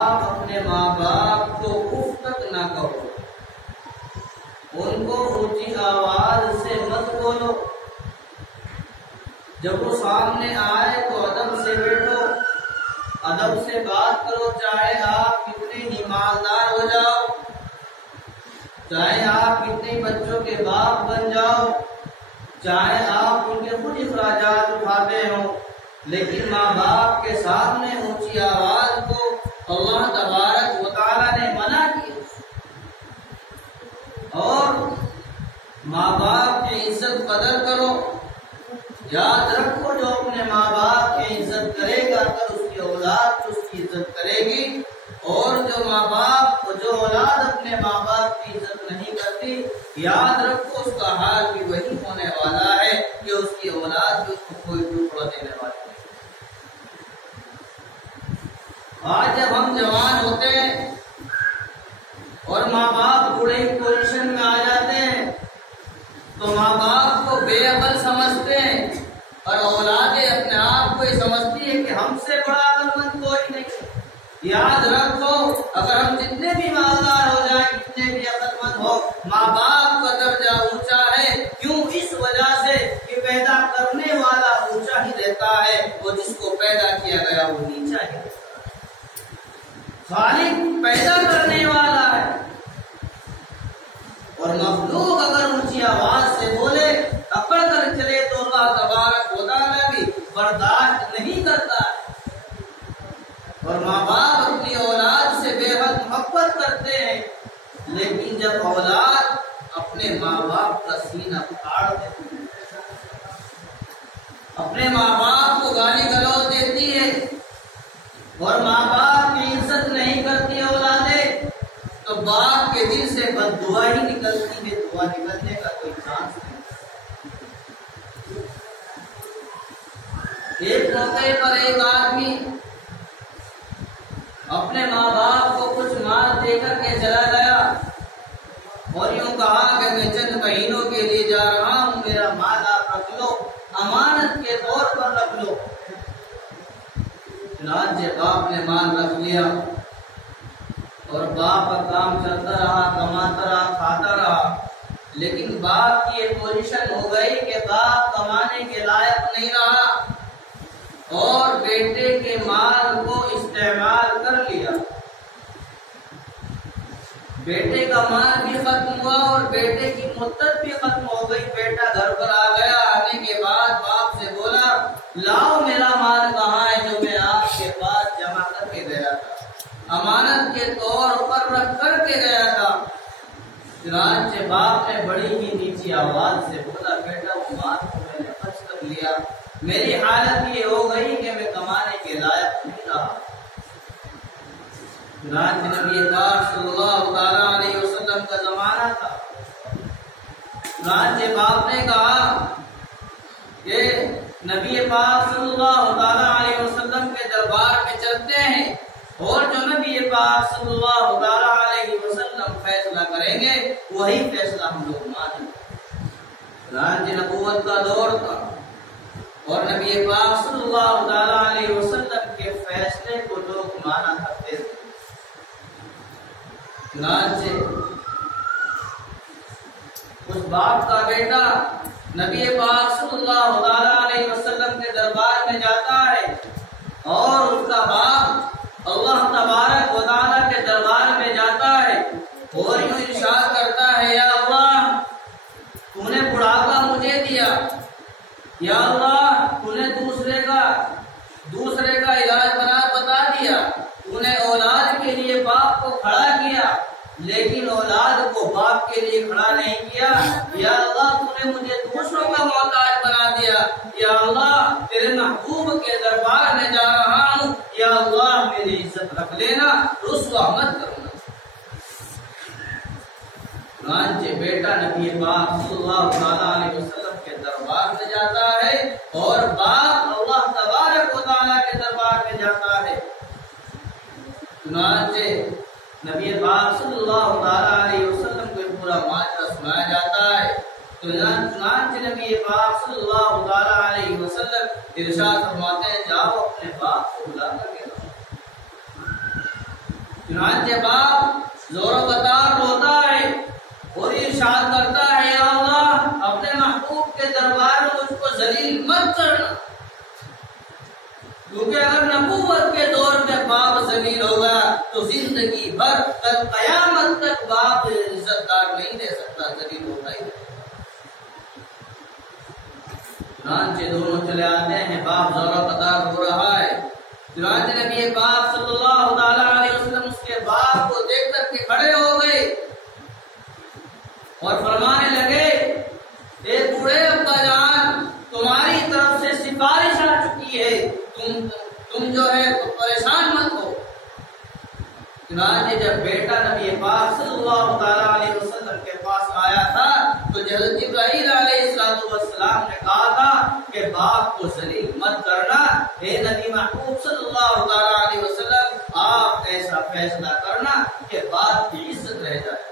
آپ اپنے ماں باپ کو اف تک نہ کہو، ان کو اونچی آواز سے مت بولو، جب وہ سامنے آئے تو ادب سے بیٹھو، ادب سے بات کرو، چاہے آپ کتنے ہی مالدار ہو جاؤ، چاہے آپ کتنے بچوں کے باپ بن جاؤ، چاہے آپ ان کے خود اخراجات اٹھاتے ہوں، لیکن ماں باپ کے سامنے اونچی آواز کو اللہ تبارک و تعالی نے منع کیا۔ اور ماں باپ کی عزت قدر کرو، یاد رکھو جو اپنے ماں باپ کی عزت کرے گا تو اس کی اولاد اس کی عزت کرے گی، اور جو ماں باپ جو اولاد اپنے ماں باپ کی عزت نہیں کرتی، یاد رکھو اس کا حال بھی وہی ہونے والا ہے کہ اس کی اولاد بھی اس کو کوئی ٹکڑا دینے والی ہے۔ آج جب ہم جوان ہوتے ہیں اور ماں باپ بوڑھے پوزیشن میں آ جاتے ہیں تو ماں باپ کو بے عقل سمجھتے ہیں، اور اولادیں اپنے آپ کو یہ سمجھتی ہے کہ ہم سے بڑا عقل مند کوئی نہیں۔ یاد رکھو اگر ہم جتنے بھی مالدار ہو جائیں، جتنے بھی عقل مند ہو، ماں باپ کا درجہ اونچا ہے۔ کیوں؟ اس وجہ سے کہ پیدا کرنے والا اونچا ہی رہتا ہے اور جس کو پیدا کیا گیا وہ نیچا ہی رہتا ہے۔ خالق پیدا کرنے والا ہے، اور مخلوق اگر اونچی آواز سے بولے، اکڑ کر چلے تو اللہ تبارک و تعالی بھی برداشت نہیں کرتا ہے۔ اور ماں باپ اپنی اولاد سے بے حد محبت کرتے ہیں، لیکن جب اولاد اپنے ماں باپ کا سینہ پھاڑ دیتی ہے، اپنے ماں باپ کو گالی گلوچ دیتی ہے اور ماں باپ کی عزت نہیں کرتی اولادیں، تو باپ کے دل سے بد دعا ہی نکلتی ہے، دعا نکلنے کا کوئی چانس نہیں۔ ایک موقع پر ایک آدمی اپنے ماں باپ کو کچھ مال دے کر کے چلا گیا اور یوں کہا کہ میں چند مہینوں کے لیے جا رہا ہوں، میرا مال آپ رکھ لو، امانت کے طور پر رکھ لو۔ چنانچہ باپ نے مال رکھ لیا اور باپ کا کام چلتا رہا، کماتا رہا، کھاتا رہا، لیکن باپ کی یہ پوزیشن ہو گئی کہ باپ کمانے کے لائق نہیں رہا اور بیٹے کے مال کو استعمال کر لیا۔ بیٹے کا مال بھی ختم ہوا اور بیٹے کی مدت بھی ختم ہو گئی۔ بیٹا گھر پر آ گیا، آنے کے بعد باپ سے بولا، لاؤ میرا مال کہاں ہے جو میں آپ کے پاس جمع کر کے گیا تھا، امانت کے طور پر رکھ کر کے گیا تھا۔ چنانچہ باپ نے بڑی ہی نیچی آواز سے بولا، بیٹا وہ مال کو میں نے خرچ کر لیا، میری حالت یہ ہو گئی کہ میں کمانے کے لائق نہیں رہا۔ چنانچہ نبی پاک صلی اللہ تعالیٰ علیہ وسلم کا زمانہ تھا۔ چنانچہ باپ نے کہا کہ نبی پاک صلی اللہ تعالیٰ علیہ وسلم کے دربار میں چلتے ہیں اور جو نبی پاک صلی اللہ تعالیٰ علیہ وسلم فیصلہ کریں گے وہی فیصلہ ہم لوگ مانیں گے۔ چنانچہ نبوت کا دور تھا اور نبی پاک صلی اللہ تعالیٰ علیہ وسلم کے فیصلے کو لوگ مانا کرتے تھے۔ چنانچہ اس باپ کا بیٹا نبی پاک صلی اللہ تعالیٰ علیہ وسلم کے دربار میں جاتا ہے اور اس کا باپ اللہ تبارک و تعالیٰ کے دربار میں جاتا ہے اور یوں ارشاد کرتا ہے، یا اللہ تو نے بڑھاپا مجھے دیا، یا اللہ تو نے دوسرے کا علاج بتا دیا، تو نے اولاد کے لیے باپ کو کھڑا کیا لیکن اولاد کو باپ کے لیے کھڑا نہیں کیا، یا اللہ تو نے مجھے دوسروں کا محتاج بنا دیا، یا اللہ تیرے محبوب کے دربار میں جا رہا ہوں، یا اللہ میری عزت رکھ لینا، رسوا مت کرنا۔ چنانچہ بیٹا نبی پاک صلی اللہ تعالیٰ علیہ وسلم کے دربار میں جاتا ہے اور باپ اللہ تبارک و تعالیٰ کے دربار میں جاتا ہے۔ چنانچہ نبی پاک صلی اللہ تعالیٰ علیہ وسلم کو پورا ماجرا سنایا جاتا ہے۔ چنانچہ نبی پاک صلی اللہ تعالیٰ علیہ وسلم ارشاد فرماتے ہیں، جاؤ اپنے باپ کو بلا کر کے لاؤ۔ چنانچہ باپ زور و قطار روتا ہے اور ارشاد کرتا ہے یا اللہ اپنے محبوب کے دربار میں مجھ کو ذلیل مت کرنا، کیونکہ اگر نبوت کے دور میں باپ ذلیل ہوگا تو زندگی بھر تک قیامت تک باپ عزت دار نہیں دے سکتا، ذلیل ہوتا ہی ہے۔ چنانچہ دونوں چلے آتے ہیں، باپ زور و قطار ہو رہا ہے۔ چنانچہ نبی پاک صلی اللہ تعالی علیہ وسلم اس کے باپ کو دیکھ کر کے کھڑے ہو گئے اور فرمانے لگے اے بوڑھے ابا جان، تمہاری طرف سے سفارش آ چکی ہے، تم جو ہے پریشان مت ہو۔ چنانچہ جب بیٹا نبی پاک صلی اللہ تعالی علیہ وسلم کے پاس آیا تھا تو حضرت جبرائیل علیہ السلام نے کہا تھا کہ باپ کو ذلیل مت کرنا، اے نبی محبوب صلی اللہ تعالی علیہ وسلم آپ ایسا فیصلہ کرنا کہ باپ کی عزت رہ جائے۔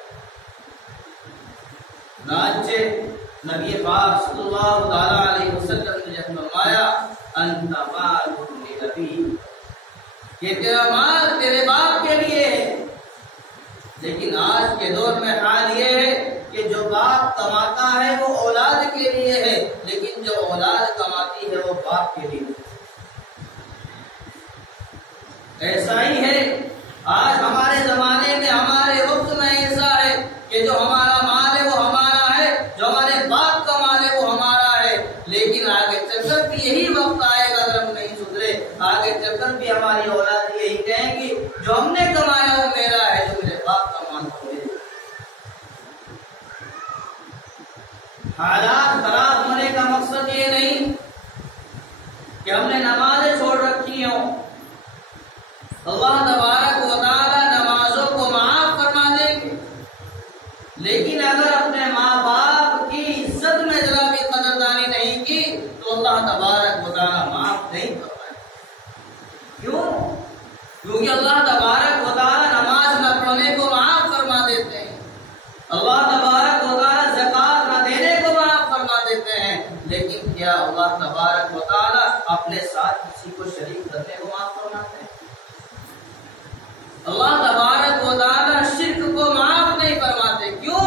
چنانچہ نبی پاک صلی اللہ تعالی علیہ وسلم نے جب فرمایا انت مال لابی، کہ تیرا مال تیرے باپ کے لیے ہے، لیکن آج کے دور میں حال یہ ہے کہ جو باپ کماتا ہے وہ اولاد کے لیے ہے، لیکن جو اولاد کماتی ہے وہ باپ کے لیے۔ ایسا ہی ہے آج ہمارے زمانے میں، ہمارے وقت میں ایسا ہے کہ جو ہمارا مال ہے وہ ہمارا ہے، جو ہمارے باپ کا مال ہے وہ ہمارا ہے، لیکن آگے چل کر بھی یہی وقت آئے گا اگر ہم نہیں سدھرے، آگے چل کر بھی ہماری اولاد یہی کہیں گی جو ہم نے کمایا وہ میرا ہے، جو میرے باپ کا مال ہے۔ حالات خراب ہونے کا مقصد یہ نہیں کہ ہم نے نمازیں چھوڑ رکھی ہوں، اللہ تبارک و تعالی نمازوں کو معاف فرما دیں گے، لیکن اگر اپنے ماں باپ کی عزت میں ذرا بھی قدردانی نہیں کی تو اللہ تبارک و تعالی معاف نہیں فرمائے۔ کیوں؟ کیونکہ اللہ تبارک و تعالی نماز نہ پڑھنے کو معاف فرما دیتے ہیں، اللہ تبارک و تعالی زکات نہ دینے کو معاف فرما دیتے ہیں، لیکن کیا اللہ تبارک و تعالی اپنے ساتھ کسی کو شریک کرنے کو معاف فرماتے ہیں؟ اللہ تبارک و تعالی شرک کو معاف نہیں فرماتے۔ کیوں؟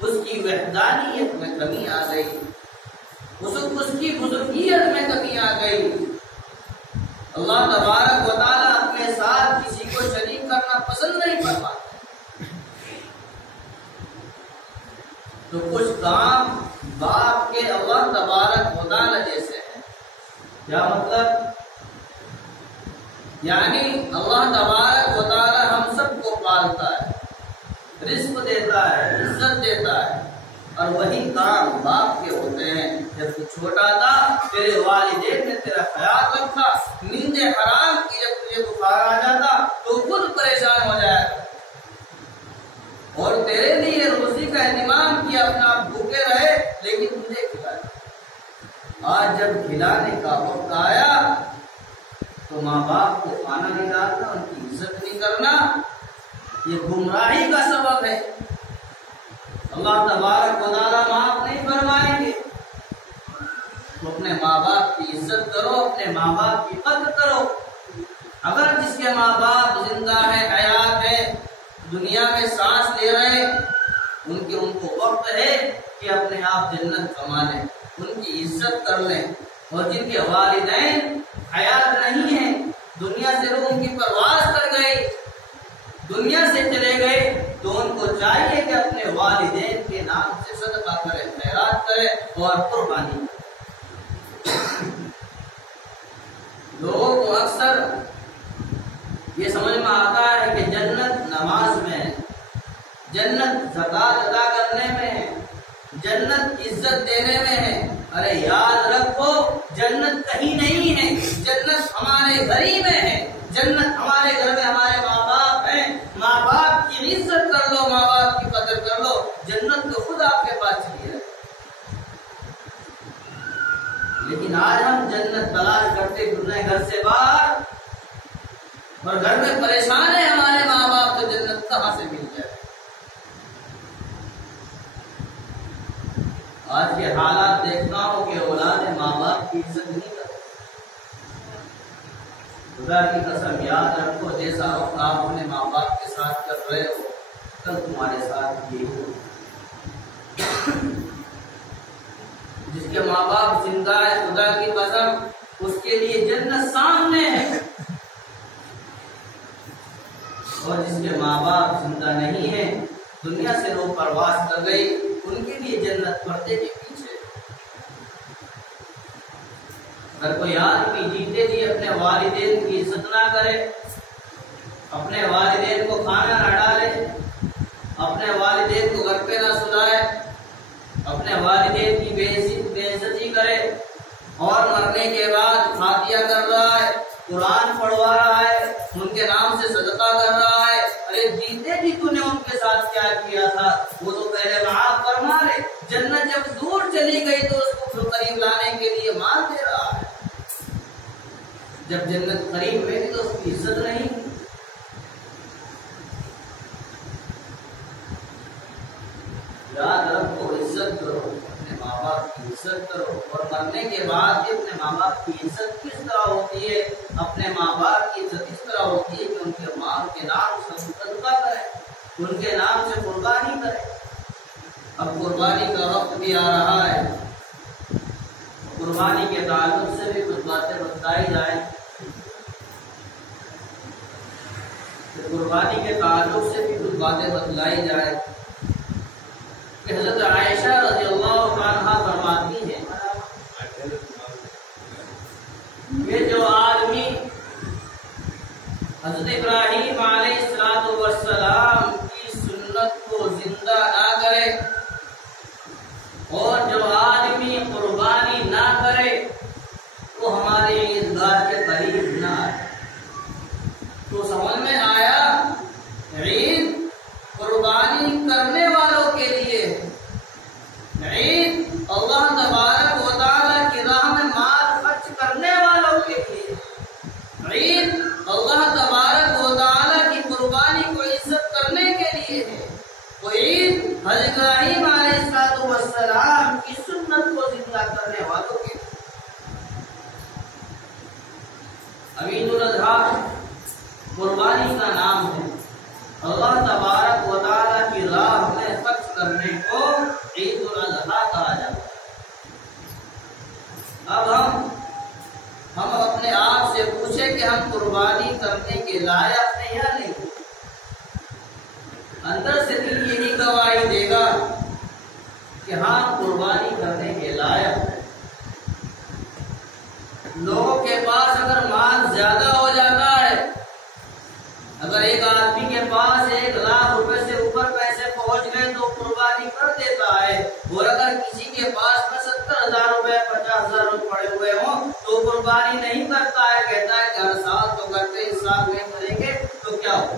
اس کی وحدانیت میں کمی آ گئی، اس کی بزرگیت میں کمی آ گئی۔ اللہ تبارک و تعالی اپنے ساتھ کسی کو شریک کرنا پسند نہیں فرماتے۔ تو کچھ کام باپ کے اللہ تبارک و تعالی جیسے ہیں۔ کیا مطلب؟ یعنی اللہ تبارک و تعالی ہم سب کو پالتا ہے، رزق دیتا ہے، عزت دیتا ہے، اور وہی کام باپ کے ہوتے ہیں۔ جب تو چھوٹا تھا تیرے والدین نے تیرا خیال رکھا، نیند حرام کی جب تجھے بخار آ جاتا تو خود پریشان ہو جایا اور تیرے لیے روزی کا اہتمام کیا، اپنا بھوکے رہے لیکن تجھے کھلایا۔ آج جب کھلانے کا وقت آیا تو ماں باپ کو کھانا نہیں ڈالنا، ان کی عزت نہیں کرنا، یہ گمراہی کا سبب ہے۔ اللہ تبارک و تعالی معاف نہیں فرمائیں گے۔ تو اپنے ماں باپ کی عزت کرو، اپنے ماں باپ کی قدر کرو۔ اگر جس کے ماں باپ زندہ ہے، حیات ہے، دنیا میں سانس لے رہے، ان کو وقت ہے کہ اپنے آپ جنت کما لیں، ان کی عزت کر لیں، اور جن کے والدین حیات نہیں ہے، دنیا سے روح ان کی پرواز کر گئے، دنیا سے چلے گئے، تو ان کو چاہیے کہ اپنے والدین کے نام سے صدقہ کرے، خیرات کرے اور قربانی کرے۔ لوگوں کو اکثر یہ سمجھ میں آتا ہے کہ جنت نماز میں ہے، جنت زکات ادا کرنے میں ہے، جنت عزت دینے میں ہے۔ ارے یاد رکھو جنت کہیں نہیں ہے، جنت ہمارے گھر ہی میں ہے۔ جنت ہمارے گھر میں ہمارے ماں باپ ہیں، ماں باپ کی عزت کر لو، ماں باپ کی قدر کر لو، جنت تو خود آپ کے پاس چلی ہے۔ لیکن آج ہم جنت تلاش کرتے پھر رہے گھر سے باہر، اور گھر میں پریشان ہے ہمارے ماں باپ، تو جنت کہاں سے مل جائے؟ آج کے حالات دیکھتا ہوں کہ اولاد ماں باپ کی عزت نہیں کرتے۔ خدا کی قسم یاد رکھو، جیسا وقت آپ اپنے ماں باپ کے ساتھ کر رہے ہو کل تمہارے ساتھ یہی ہو۔ جس کے ماں باپ زندہ ہے خدا کی قسم اس کے لیے جنت سامنے ہے، اور جس کے ماں باپ زندہ نہیں ہے، دنیا سے روح پرواز کر گئی، ان کے لیے جنت پردے کے پیچھے۔ اگر کوئی آدمی جیتے جی اپنے والدین کی عزت نہ کرے، اپنے والدین کو کھانا نہ ڈالے، اپنے والدین کو گھر پہ نہ سلائے، اپنے والدین کی بے عزتی کرے، اور مرنے کے بعد فاتحہ کر رہا ہے، قرآن پڑھوا رہا ہے، ان کے نام سے صدقہ کر رہا ہے، ارے جیتے بھی تو نے ان کے ساتھ کیا کیا تھا وہ تو پہلے معاف فرما لے، جنت جب دور چلی گئی تو اس کو قریب لانے کے لیے مال دے رہا ہے، جب جنت قریب ہوئی تو اس کی عزت نہیں۔ یاد رکھو، عزت کرو، اپنے ماں باپ کی عزت کرو، اور مرنے کے بعد بھی اپنے ماں باپ کی عزت کس طرح ہوتی ہے؟ اپنے ماں باپ کی عزت اس طرح ہوتی ہے کہ ان کے ماں کے نام سے صدقہ کریں، ان کے نام سے قربانی کریں۔ اب قربانی کا وقت بھی آ رہا ہے، قربانی کے تعلق سے بھی کچھ باتیں بتائی جائیں، قربانی کے تعلق سے بھی کچھ باتیں بتلائی جائیں کہ حضرت عائشہ رضی اللہ عنہا فرماتی ہیں کہ جو آدمی حضرت ابراہیم علیہ السلام کی سنت کو زندہ نہ کرے، اور جو آدمی قربانی نہ کرے وہ ہماری عیدگاہ کے قریب نہ آئے۔ تو سمجھ میں آیا، عید قربانی کرنے والوں کے لیے، عید اللہ تبارک و تعالیٰ کی راہ میں مال خرچ کرنے والوں کے لیے، عید اللہ تبارک و تعالیٰ کی قربانی کو عزت کرنے کے لیے ہے، وہ عید حضرت ابراہیم علیہ السلام کی سنت کو زندہ کرنے والوں کے لیے۔ عید الاضحیٰ قربانی کا نام ہے، اللہ تبارک و تعالیٰ کی راہ میں خرچ کرنے کو عید الاضحیٰ کہا جاتا ہے۔ اب ہم اپنے آپ سے پوچھیں کہ ہم قربانی کرنے کے لائق ہیں یا نہیں؟ اندر سے دل یہی گواہی دے گا کہ ہاں قربانی کرنے کے لائق ہیں۔ لوگوں کے پاس اگر مال زیادہ ہو جاتا ہے، اگر ایک آدمی کے پاس 1,00,000 روپے سے اوپر پیسے پہنچ گئے تو قربانی کر دیتا ہے، اور اگر کسی کے پاس 70,000 روپے 50,000 روپے پڑے ہوئے ہوں تو قربانی نہیں کرتا ہے، کہتا ہے کہ ہر سال تو کرتے، اس سال نہیں کریں گے تو کیا ہو۔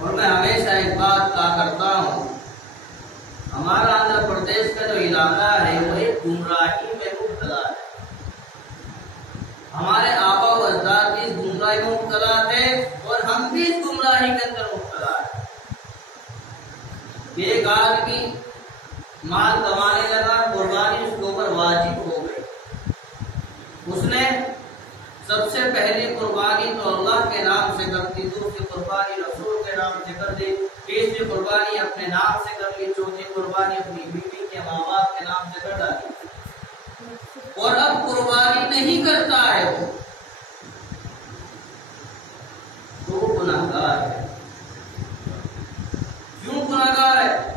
اور میں ہمیشہ ایک بات کہا کرتا ہوں، ہمارا آندھرا پردیش کا جو علاقہ ہے وہ ایک گمراہی میں مبتلا ہے، ہمارے آبا و اجداد بھی اس گمراہی میں مبتلا تھے اور ہم بھی اس گمراہی کے اندر مبتلا ہے۔ ایک آدمی مال کمانے لگا، قربانی اس کے اوپر واجب ہو گئی، اس نے سب سے پہلی قربانی تو اللہ کے نام سے کر دی، دوسری قربانی رسول کے نام سے کر دی، تیسری قربانی اپنے نام سے کر لی، چوتھی قربانی اپنی بیوی کے ماں باپ کے نام سے کر ڈالی، اور اب قربانی نہیں کرتا ہے وہ، تو وہ گناہگار ہے۔ کیوں گناہگار ہے؟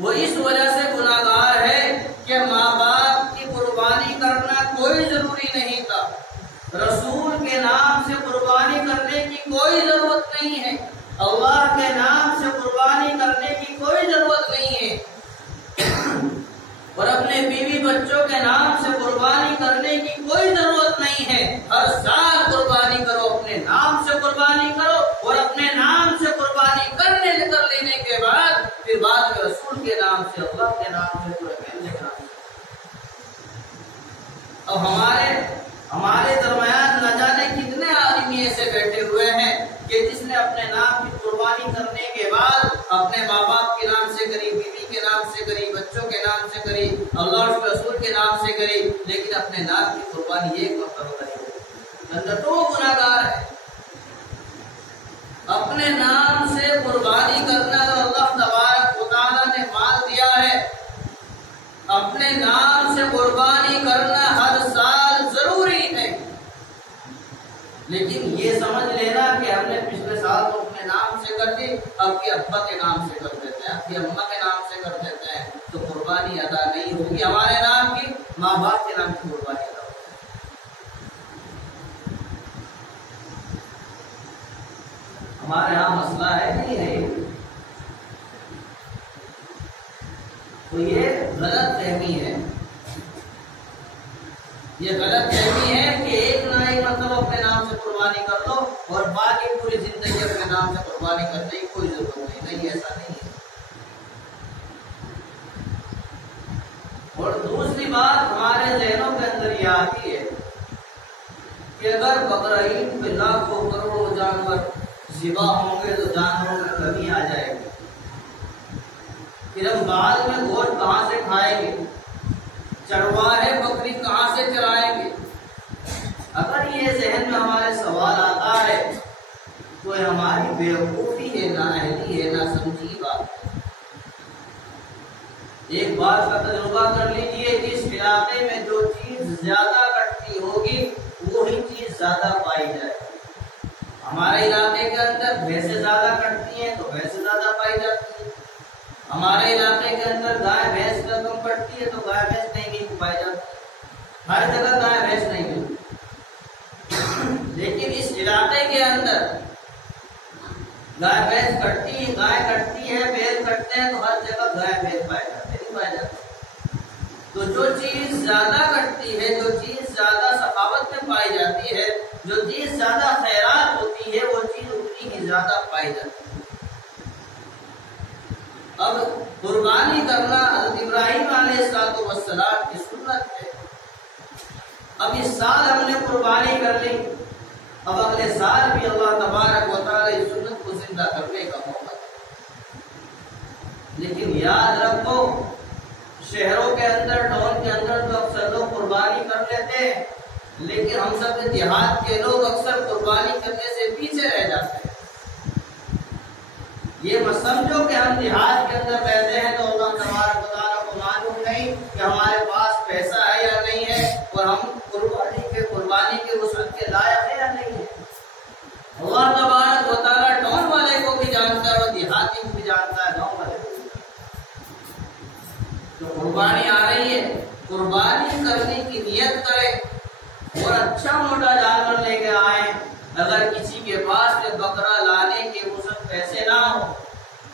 وہ اس وجہ سے گناہگار ہے کہ ماں باپ کی قربانی کرنا کوئی ضروری نہیں تھا، رسول کے نام سے قربانی کرنے کی کوئی ضرورت نہیں ہے، اللہ کے نام سے قربانی کرنے کی کوئی ضرورت نہیں ہے، اور اپنے بیوی بچوں کے نام سے قربانی کرنے کی کوئی ضرورت نہیں ہے۔ ہر سال قربانی کرو، اپنے نام سے قربانی کرو، اور اپنے نام سے قربانی کر لینے کے بعد پھر بعد میں رسول کے نام سے، اللہ کے نام سے، پورے کے نام سے۔ اب ہمارے درمیان نہ جانے کتنے آدمی ایسے بیٹھے ہوئے ہیں کہ جس نے اپنے نام کی قربانی کرنے کے بعد اپنے ماں باپ کے نام سے کری، بیوی کے نام سے کری، بچوں کے نام سے کری، اللہ اور رسول کے نام سے کری، لیکن اپنے نام کی قربانی ایک مرتبہ کری۔ بندہ تو گناہگار ہے۔ اپنے نام سے قربانی کرنا تو اللہ تبارک و تعالیٰ نے مال دیا ہے، اپنے نام سے قربانی کرنا ہر سال ضروری ہے، لیکن یہ سمجھ لینا کہ ہم نے پچھلے سال تو اپنے نام سے کر دی، اب کے ابا کے نام سے کر دیتے ہیں، اب کی اماں کے نام سے کر دیتے ہیں، تو قربانی ادا نہیں ہوگی ہمارے نام کی، ماں باپ کے نام کی قربانی ادا ہوگی۔ ہمارے یہاں مسئلہ ہے نہیں ہے، تو یہ غلط فہمی ہے، یہ غلط فہمی ہے کہ ایک نہ ایک مطلب اپنے نام سے قربانی کر دو اور باقی پوری زندگی اپنے نام سے قربانی کرنے کی کوئی ضرورت نہیں، ایسا نہیں ہے۔ اور دوسری بات ہمارے ذہنوں کے اندر یہ آتی ہے کہ اگر بقرعید میں لاکھوں کروڑوں جانور ذبح ہوں گے تو جانوروں میں کمی آ جائے گی، پھر ہم بعد میں گوشت کہاں سے کھائیں گے، چرواہے بکری کہاں سے چرائیں گے؟ اگر یہ ذہن میں ہمارے سوال آتا ہے تو ہماری بیوقوفی ہے، نااہلی ہے، ناسمجھی بات ہے۔ ایک بات کا تجربہ کر لیجئے، جس علاقے میں جو چیز زیادہ کٹتی ہوگی وہی چیز زیادہ پائی جائے گی۔ ہمارے علاقے کے اندر بھینسیں زیادہ کٹتی ہیں تو بھینسیں زیادہ پائی جاتی ہیں، ہمارے علاقے کے اندر گائے بھینس کا کم پڑتی ہے تو گائے بھینس نہیں پائی جاتی، ہر جگہ گائے بھینس نہیں ملتی، لیکن اس علاقے کے اندر گائے بھینس کٹتی ہے، گائے کٹتی ہے، بیل کٹتے ہیں تو ہر جگہ گائے بھینس پائے جاتے نہیں پائے جاتے۔ تو جو چیز زیادہ کٹتی ہے، جو چیز زیادہ سخاوت میں پائی جاتی ہے، جو چیز زیادہ خیرات ہوتی ہے، وہ چیز اتنی ہی زیادہ پائی جاتی ہے۔ اب قربانی کرنا حضرت ابراہیم علیہ السلام کی سنت ہے۔ اب اس سال ہم نے قربانی کر لی، اب اگلے سال بھی اللہ تبارک و تعالی اس سنت کو زندہ کرنے کا موقع ہے۔ لیکن یاد رکھو، شہروں کے اندر، ٹاؤن کے اندر تو اکثر لوگ قربانی کر لیتے ہیں، لیکن ہم سب دیہات کے لوگ اکثر قربانی کرنے سے پیچھے رہ جاتے ہیں۔ یہ مت سمجھو کہ ہم دیہات کے اندر رہتے ہیں تو اللہ تبارک و تعالیٰ کو معلوم نہیں کہ ہمارے پاس پیسہ ہے یا نہیں ہے، اور ہم قربانی کے وسعت کے لائق ہے یا نہیں ہے۔ اللہ تبارک و تعالیٰ ٹاؤن والے کو بھی جانتا ہے اور دیہاتی کو بھی جانتا ہے، گاؤں والے کو بھی جانتا ہے۔ تو قربانی آ رہی ہے، قربانی کرنے کی نیت کرے اور اچھا موٹا جانور لے کے آئے۔ اگر کسی کے پاس میں بکرا لانے کے وسعت پیسے نہ ہو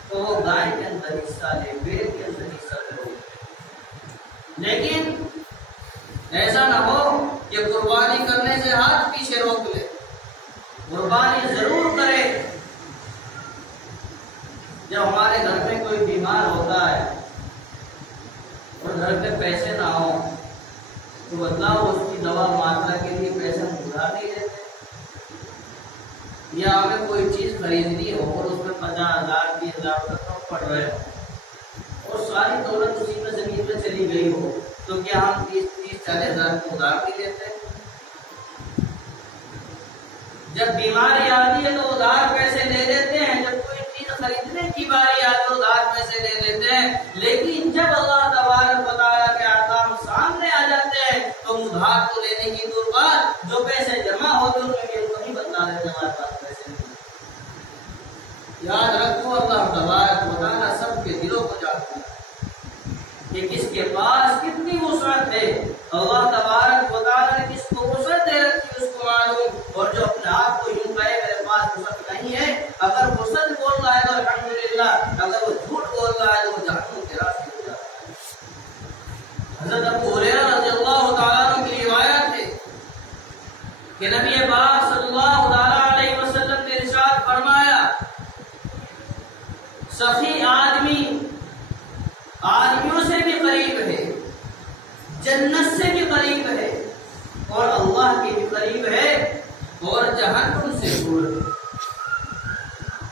تو وہ گائے کے اندر حصہ لے، بیل کے اندر حصہ لے، لیکن ایسا نہ ہو کہ قربانی کرنے سے ہاتھ پیچھے روک لے۔ قربانی ضرور کرے۔ جب ہمارے گھر میں کوئی بیمار ہوتا ہے اور گھر پہ پیسے نہ ہو تو بتلاؤ اس کی دوا معالجہ کے لیے پیسے ہم ادھار نہیں لیتے، یا ہمیں کوئی چیز خریدنی ہو اور اس میں 50,000 30,000 تک پڑ رہے ہو اور ساری دولت اسی میں زمین میں چلی گئی ہو، تو کیا ہم 30-40,000 کو ادھار نہیں لیتے؟ جب بیماری آتی ہے تو ادھار پیسے لے لیتے ہیں، جب کوئی چیز خریدنے کی باری آتی ہے ادھار پیسے لے لیتے ہیں، لیکن جب اللہ تبارک و تعالیٰ کے احکام سامنے آ جاتے ہیں تو ادھار تو لینے کی دور بات، جو پیسے جمع ہوتے ہیں ان میں یہ نہیں بتلا دیتے ہمارے پاس پیسے نہیں۔ یاد رکھو، اللہ تبارک و تعالیٰ سب کے دلوں کو جانتا ہے کہ کس کے پاس کتنی وسعت ہے۔ اللہ تبارک و تعالیٰ نے کس کو وسعت دے رکھی اس کو معلوم، اور جو اپنے آپ کو یوں کہے میرے پاس وسعت نہیں ہے، اگر وسعت بول رہا ہے تو الحمدللہ، اگر وہ جھوٹ بول رہا ہے تو وہ جہنم کے راستے ہو جاتا ہے۔ حضرت ابو ہریرہ رضی اللہ تعالیٰ عنہ کی روایت ہے کہ نبی پاک صلی اللہ علیہ وسلم نے ارشاد فرمایا، سخی آدمی آدمیوں سے بھی قریب ہے، جنت سے بھی قریب ہے، اور اللہ کے بھی قریب ہے، اور جہنم سے دور ہے۔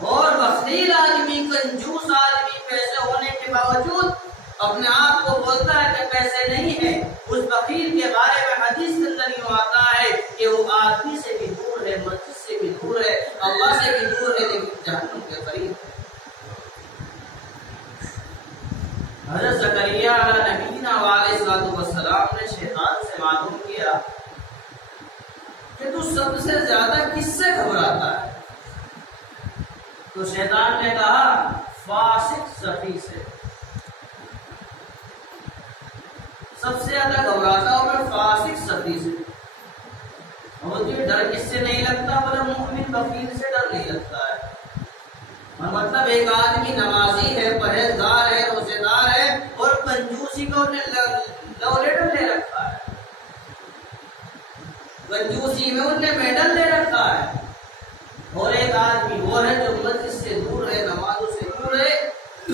اور بخیل آدمی، کنجوس آدمی، پیسے ہونے کے باوجود اپنے آپ کو بولتا ہے کہ پیسے نہیں ہے، اس بخیل کے بارے میں حدیث کے اندر یوں آتا ہے کہ کہ وہ آدمی سے بھی دور ہے، مسجد سے بھی دور ہے، اللہ سے بھی دور ہے، لیکن جہنم کے قریب ہے۔ حضرت زکریا علیہ نبینا علیہ السلام نے شیطان سے معلوم کیا کہ تو سب سے زیادہ کس سے گھبراتا ہے؟ تو شیطان نے کہا فاسق سفی سے۔ سب سے زیادہ گھبراتا ہوں میں فاسق سفی سے۔ اور مجھے ڈر کس سے نہیں لگتا؟ بولے مومن بخیل سے ڈر نہیں لگتا ہے۔ اور مطلب ایک آدمی نمازی ہے، پرہیزگار ہے، روزے دار ہے، اور کنجوسی کو لو لیٹر لے رکھا ہے، کنجوسی میں انہیں میڈل لے رکھا ہے۔ اور ایک آدمی وہ ہے جو مسجد سے دور ہے، نمازوں سے دور ہے،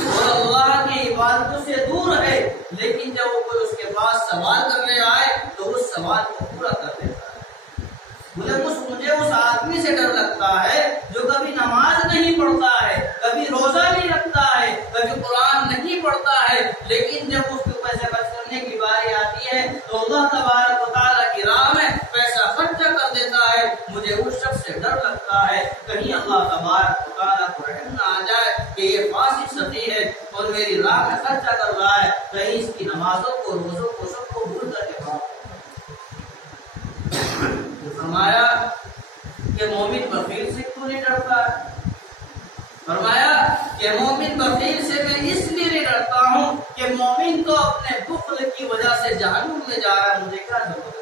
اور اللہ کی عبادتوں سے دور ہے، لیکن جب وہ کوئی اس کے پاس سوال کرنے آئے تو اس سوال کو پورا کر دیتا ہے۔ مجھے اس آدمی سے ڈر لگتا ہے جو کبھی نماز نہیں پڑھتا ہے، کبھی روزہ نہیں رکھتا ہے، کبھی قرآن نہیں پڑھتا ہے، لیکن جب اس کو پیسے خرچ کرنے کی باری آتی ہے تو اللہ تبارک و تعالیٰ کی راہ میں پیسہ خرچ کر دیتا ہے۔ مجھے اس شخص سے ڈر لگتا ہے کہیں اللہ تبارک و تعالیٰ کو رحم نہ آ جائے کہ یہ فاسق سفی ہے اور میری راہ میں خرچہ کر رہا ہے، کہیں اس کی نمازوں کو، روزوں کو، سب کو بھول کر کے بات۔ فرمایا کہ مومن بخیل سے کیوں نہیں ڈرتا ہے؟ فرمایا کہ مومن بخیل سے میں اس لیے نہیں ڈرتا ہوں کہ مومن تو اپنے بخل کی وجہ سے جہنم میں جا رہا ہے، مجھے کیا ضرورت ہے؟